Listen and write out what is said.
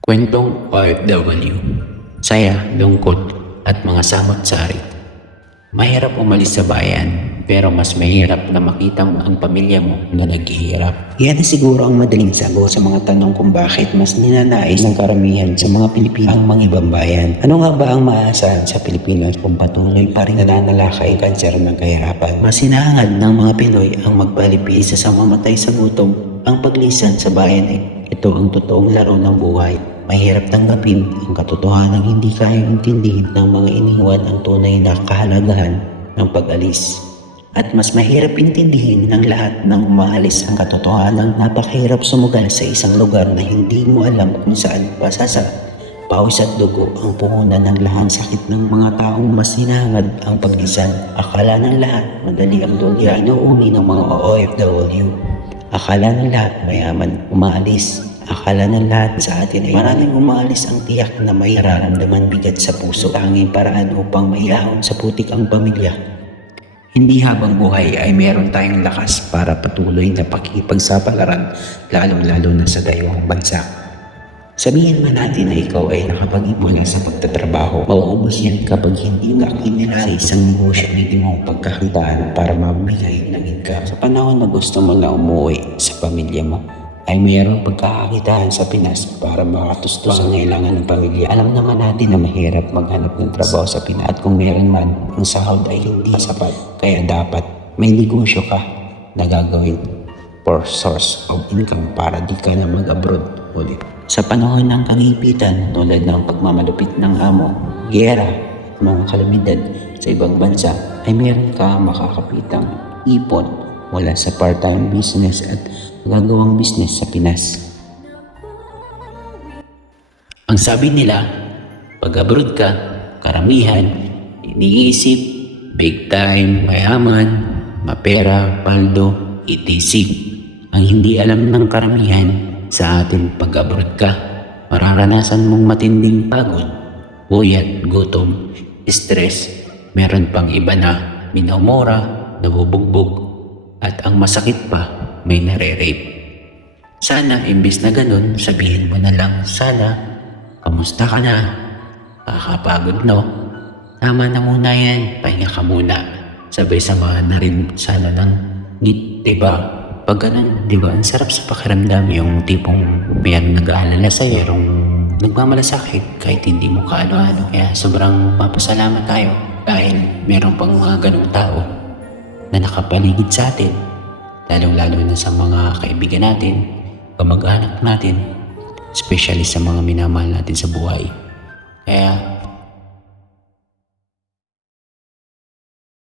Kwentong OFW, saya, lungkot at mga samot-sari. Mahirap umalis sa bayan, pero mas mahirap na makita mo ang pamilya mo na naghihirap. Yan siguro ang madaling sagot sa mga tanong kung bakit mas ninanais ng karamihan sa mga Pilipino ang mga ibang bayan. Ano nga ba ang maaasahan sa Pilipinas kung patuloy pa rin nananalakay ang kanser ng kahirapan? Mas hinahangad ng mga Pinoy ang magbalipisa sa mamatay sa gutom ang paglisan sa bayan ay ito ang totoong laro ng buhay. Mahirap tanggapin ang katotohanan hindi kayang intindihin ng mga iniwan ang tunay na kahalagahan ng pag-alis. At mas mahirap intindihin ng lahat ng umaalis ang katotohanan napakahirap sumugal sa isang lugar na hindi mo alam kung saan pasasa. Pawis at dugo ang puhunan ng lahang sakit ng mga taong mas hinangad ang paglisan. Akala ng lahat madali ang dulya inuuni ng mga OFW. Akala ng lahat mayaman umaalis. Akala ng lahat sa atin ay maraming umaalis ang tiyak na may nararamdaman bigat sa puso. Tanging paraan upang maihahon sa putik ang pamilya. Hindi habang buhay ay meron tayong lakas para patuloy na pakikipagsapalaran lalong-lalo na sa daywang bansa. Sabihin man natin na ikaw ay nakapag-ipon na sa pagtatrabaho. Mauubos yan kapag hindi ka kinilala sa isang negosyo na hindi mo pagkakitaan para mabigay ng income. Sa panahon na gusto mo na umuwi sa pamilya mo, ay mayroong pagkakakitaan sa Pinas para makatustos ang kailangan ng pamilya. Alam naman natin na mahirap maghanap ng trabaho sa Pinas at kung meron man, ang sahod ay hindi sapat. Kaya dapat may negosyo ka na gagawin for source of income para di ka na mag-abroad ulit. Sa panahon ng kagipitan tulad ng pagmamalupit ng amo, gera, mga kalamidad sa ibang bansa ay meron ka makakapitang ipon mula sa part-time business at magagawang business sa Pinas. Ang sabi nila, pag abroad ka, karamihan, iniisip, big time, mayaman, mapera, paldo, etc. Ang hindi alam ng karamihan sa atin pag abroad ka, mararanasan mong matinding pagod, puyat, gutom, stress, meron pang iba na minumura, nabubugbog, at ang masakit pa, may nare-rape. Sana, imbis na ganun, sabihin mo na lang, sana, kamusta ka na? Kakapagod no? Tama na muna yan, pahinga ka muna. Sabay samahan na rin sana ng ngit, diba? Pag ganun, di ba, ang sarap sa pakiramdam yung tipong may nag-aalala sa'yo, yung nagmamalasakit kahit hindi mo kaano-ano. Kaya sobrang papasalamat tayo dahil meron pang mga ganong tao na nakapaligid sa atin, lalong-lalo na sa mga kaibigan natin, kamag-anak natin, especially sa mga minamahal natin sa buhay. Kaya